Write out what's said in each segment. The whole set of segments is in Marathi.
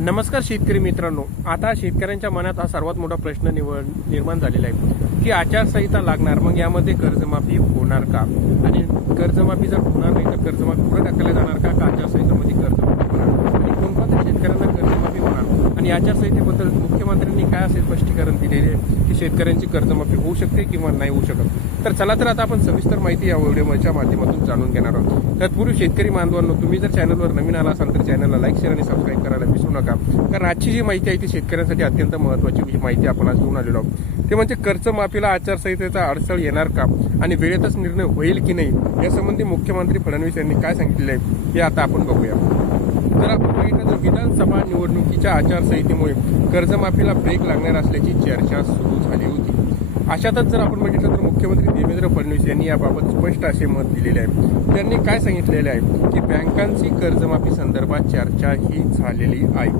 नमस्कार शेतकरी मित्रांनो, आता शेतकऱ्यांच्या मनात हा सर्वात मोठा प्रश्न निर्माण झालेला आहे की आचारसंहिता लागणार, मग यामध्ये कर्जमाफी होणार का? आणि कर्जमाफी जर होणार नाही तर कर्जमाफी पुढे ढकलली जाणार का आचारसंहितेमध्ये कर्जमाफी होणार? आणि कोणत्या शेतकऱ्यांना कर्जमाफी होणार? आणि आचारसंहितेबद्दल मुख्यमंत्र्यांनी काय असे स्पष्टीकरण दिलेले की शेतकऱ्यांची कर्जमाफी होऊ शकते किंवा नाही होऊ शकत? तर चला तर आता आपण सविस्तर माहिती या व्हिडिओच्या माध्यमातून जाणून घेणार आहोत. तत्पूर्वी शेतकरी बांधवांनो, तुम्ही जर चॅनलवर नवीन आला असाल तर चॅनलला लाईक, शेअर आणि सबस्क्राईब करायला विसरू नका. कारण आजची जी माहिती आहे ती शेतकऱ्यांसाठी अत्यंत महत्त्वाची माहिती आपण आज घेऊन आलेलो आहोत. ते म्हणजे कर्जमाफीला आचारसंहितेचा अडसर येणार का आणि वेळेतच निर्णय होईल की नाही यासंबंधी मुख्यमंत्री फडणवीस यांनी काय सांगितले आहे हे आता आपण बघूया. जर आपण बघितलं तर विधानसभा निवडणुकीच्या आचारसंहितेमुळे कर्जमाफीला ब्रेक लागणार असल्याची चर्चा सुरू झाली होती. अशातच जर आपण बघितलं तर मुख्यमंत्री देवेंद्र फडणवीस यांनी याबाबत स्पष्ट असे मत दिलेले आहे. त्यांनी काय सांगितलेले आहे की बँकांची कर्जमाफी संदर्भात चर्चा ही झालेली आहे,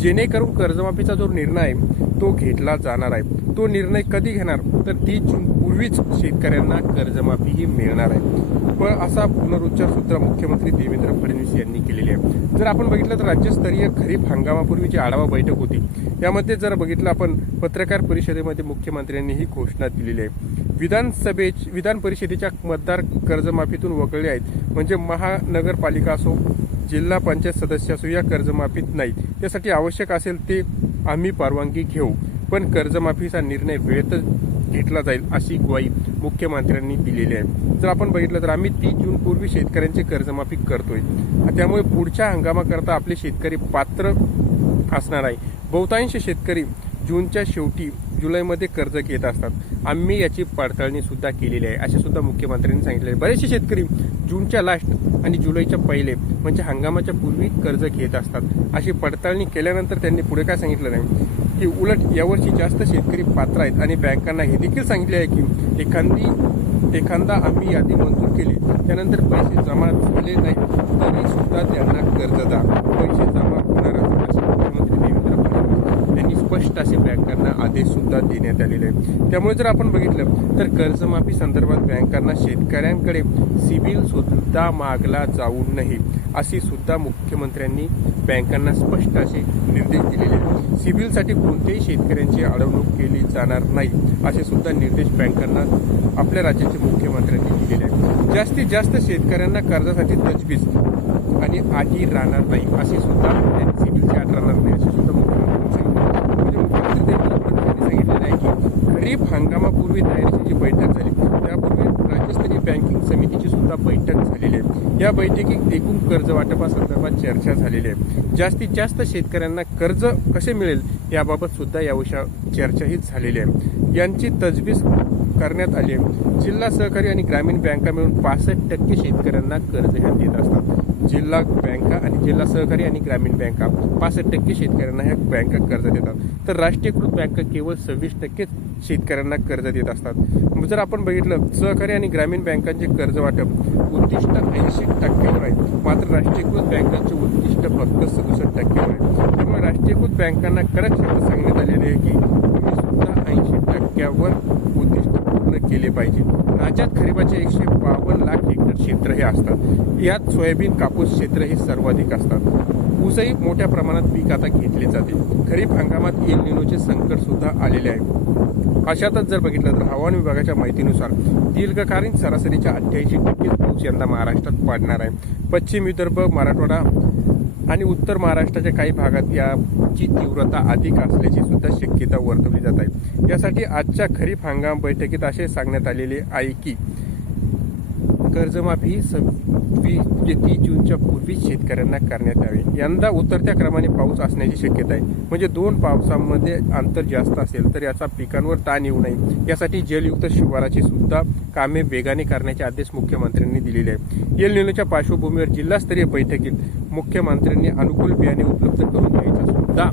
जेणेकरून कर्जमाफीचा जो निर्णय आहे तो घेतला जाणार आहे. तो निर्णय कधी घेणार तर 30 जून पूर्वीच शेतकऱ्यांना कर्जमाफी ही मिळणार आहे. पण असा पुनरुच्चार सुद्धा मुख्यमंत्री देवेंद्र फडणवीस यांनी केलेली आहे. जर आपण बघितलं तर राज्यस्तरीय खरीप हंगामापूर्वीची आढावा बैठक होती, यामध्ये जर बघितलं आपण पत्रकार परिषदेमध्ये मुख्यमंत्र्यांनी ही घोषणा दिलेली आहे. विधान परिषदेच्या मतदार कर्जमाफीतून वगळले आहेत, म्हणजे महानगरपालिका असो, जिल्हा पंचायत सदस्य असो, या कर्जमाफीत नाही. त्यासाठी आवश्यक असेल ते आम्ही परवानगी घेऊ, पण कर्जमाफीचा निर्णय वेळेतच घेतला जाईल अशी ग्वाही मुख्यमंत्र्यांनी दिलेली आहे. जर आपण बघितलं तर आम्ही 30 जून पूर्वी शेतकऱ्यांची कर्जमाफी करतोय, त्यामुळे पुढच्या हंगामाकरता आपले शेतकरी पात्र असणार आहे. बहुतांश शेतकरी जूनच्या शेवटी जुलैमध्ये कर्ज घेत असतात. आम्ही याची पडताळणी सुद्धा केलेली आहे असे सुद्धा मुख्यमंत्र्यांनी सांगितले. बरेचसे शेतकरी जूनच्या लास्ट आणि जुलैच्या पहिले म्हणजे हंगामाच्या पूर्वी कर्ज घेत असतात. अशी पडताळणी केल्यानंतर त्यांनी पुढे काय सांगितलं नाही की उलट यावर्षी जास्त शेतकरी पात्र आहेत आणि बँकांना हे देखील सांगितले आहे की एखादा आम्ही यादी मंजूर केली, त्यानंतर पैसे जमा झाले नाही तरी सुद्धा त्यांना कर्ज द्या, पैसे जमा होणारच असे मुख्यमंत्री देवेंद्र फडणवीस यांनी स्पष्ट असे बँकांना आदेश सुद्धा देण्यात आलेले आहेत. त्यामुळे जर आपण बघितलं तर कर्जमाफी संदर्भात बँकांना शेतकऱ्यांकडे सिबिल सुद्धा मागला जाऊ नये अशी सुद्धा मुख्यमंत्र्यांनी बँकांना स्पष्ट असे निर्देश दिलेले आहेत. सिबिलसाठी कोणत्याही शेतकऱ्यांची अडवणूक केली जाणार नाही असे सुद्धा निर्देश बँकांना आपल्या राज्याचे मुख्यमंत्र्यांनी दिलेले आहेत. जास्तीत जास्त शेतकऱ्यांना कर्जासाठी तजवीज आणि आधी राहणार नाही असे सुद्धा सिबिलची अट राहणार नाही असे सुद्धा मुख्यमंत्र्यांनी सांगितले. म्हणजे मुख्यमंत्री देवेंद्र फडणवीस यांनी सांगितलेलं आहे की खरीप हंगामापूर्वी तयारीची जी बैठक झाली त्यापूर्वी राज्यस्तरीय बँकिंग समितीची सुद्धा बैठक झालेली आहे. या बैठकीत एकूण कर्ज वाटपासंदर्भात चर्चा झालेली आहे. जास्तीत जास्त शेतकऱ्यांना कर्ज कसे मिळेल याबाबत सुद्धा याविषयी चर्चाही झालेली आहे. यांची तजवीज करण्यात आली आहे. जिल्हा सहकारी आणि ग्रामीण बँका मिळून 65% शेतकऱ्यांना कर्ज ह्या देत असतात. जिल्हा बँका आणि जिल्हा सहकारी आणि ग्रामीण बँका 65% शेतकऱ्यांना ह्या बँका कर्ज देतात, तर राष्ट्रीयकृत बँका केवळ 26% शेतकऱ्यांना कर्ज देत असतात. जर आपण बघितलं सहकारी आणि ग्रामीण बँकांचे कर्ज वाटप उद्दिष्ट 80% आहे, मात्र राष्ट्रीयकृत बँकांचे उद्दिष्ट फक्त 67% आहे. त्यामुळे राष्ट्रीयकृत बँकांना कडक शब्द सांगण्यात आलेले आहे की तुम्ही सुद्धा 80%वर उद्दिष्ट पूर्ण केले पाहिजे. राज्यात खरीपाचे 152 लाख हेक्टर क्षेत्र हे असतात. यात सोयाबीन, कापूस क्षेत्र हे सर्वाधिक असतात. ऊसही मोठ्या प्रमाणात पीक आता घेतले जाते. खरीप हंगामात एल निनोचे संकट सुद्धा आलेले आहे. अशातच जर बघितलं तर हवामान विभागाच्या माहितीनुसार दीर्घकालीन सरासरीच्या 88% पाऊस यंदा महाराष्ट्रात पडणार आहे. पश्चिम विदर्भ, मराठवाडा आणि उत्तर महाराष्ट्राच्या काही भागात याची तीव्रता अधिक असल्याची सुद्धा शक्यता वर्तवली जात आहे. यासाठी आजच्या खरीप हंगाम बैठकीत असे सांगण्यात आलेले आहे की कर्जमाफी 30 जूनच्या पूर्वीच शेतकऱ्यांना करण्यात यावी. यंदा उतरत्या क्रमाने पाऊस असण्याची शक्यता आहे, म्हणजे 2 पावसांमध्ये अंतर जास्त असेल तर याचा पिकांवर ताण येऊ नये यासाठी जलयुक्त शिवाराची सुद्धा कामे वेगाने करण्याचे आदेश मुख्यमंत्र्यांनी दिलेले आहे. एल निनोच्या पार्श्वभूमीवर जिल्हास्तरीय बैठकीत मुख्यमंत्र्यांनी अनुकूल बियाणे उपलब्ध करून द्यायचा सुद्धा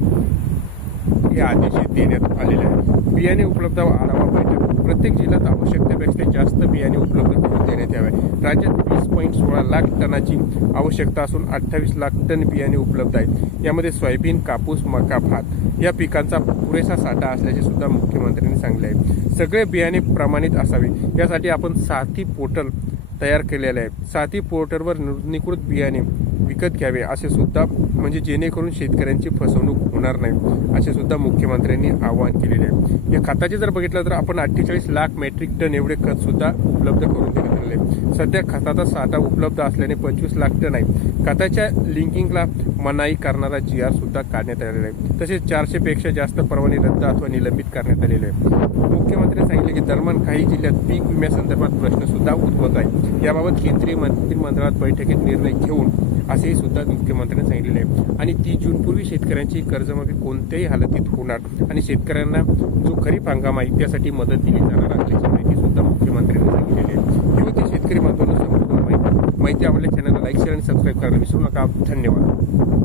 हे आदेश देण्यात आलेले आहे. बियाणे उपलब्ध आढावा बैठक प्रत्येक जिल्ह्यात आवश्यकतेपेक्षा जास्त बियाणे उपलब्ध करून देण्यात यावे. राज्यात 20.16 लाख टनाची आवश्यकता असून 28 लाख टन बियाणे उपलब्ध आहेत. यामध्ये सोयाबीन, कापूस, मका, भात या पिकांचा पुरेसा साठा असल्याचे सुद्धा मुख्यमंत्र्यांनी सांगितले आहे. सगळे बियाणे प्रमाणित असावे यासाठी आपण साथी पोर्टल तयार केलेले आहे. साथी पोर्टलवर नोंदणीकृत बियाणे विकत घ्यावे असे सुद्धा, म्हणजे जेणेकरून शेतकऱ्यांची फसवणूक होणार नाही असे सुद्धा मुख्यमंत्र्यांनी आवाहन केलेले आहे. या खताचे जर बघितलं तर आपण 48 लाख मेट्रिक टन एवढे खत सुद्धा उपलब्ध करून देण्यात आलेले आहे. सध्या खताचा साठा उपलब्ध असल्याने 25 लाख टन आहे. खताच्या लिंकिंगला मनाई करणारा GR सुद्धा काढण्यात आलेला आहे. तसेच 400 पेक्षा जास्त परवाने रद्द अथवा निलंबित करण्यात आलेले आहे. मुख्यमंत्र्यांनी सांगितले की दरम्यान काही जिल्ह्यात पीक विम्यासंदर्भात प्रश्न सुद्धा उद्भवत आहे. याबाबत केंद्रीय मंत्रिमंडळात बैठकीत निर्णय घेऊन असेही सुद्धा मुख्यमंत्र्यांनी सांगितलेले आहे. आणि 30 जूनपूर्वी शेतकऱ्यांची कर्जमाफी कोणत्याही हालतीत होणार आणि शेतकऱ्यांना जो खरीप हंगाम आहे त्यासाठी मदत दिली जाणार असल्याची माहिती सुद्धा मुख्यमंत्र्यांनी सांगितलेली आहे. ही होती शेतकरी महत्त्वाची संपूर्ण माहिती आवडल्या चॅनलला लाईक शेअर आणि सबस्क्राईब करायला विसरू नका. धन्यवाद.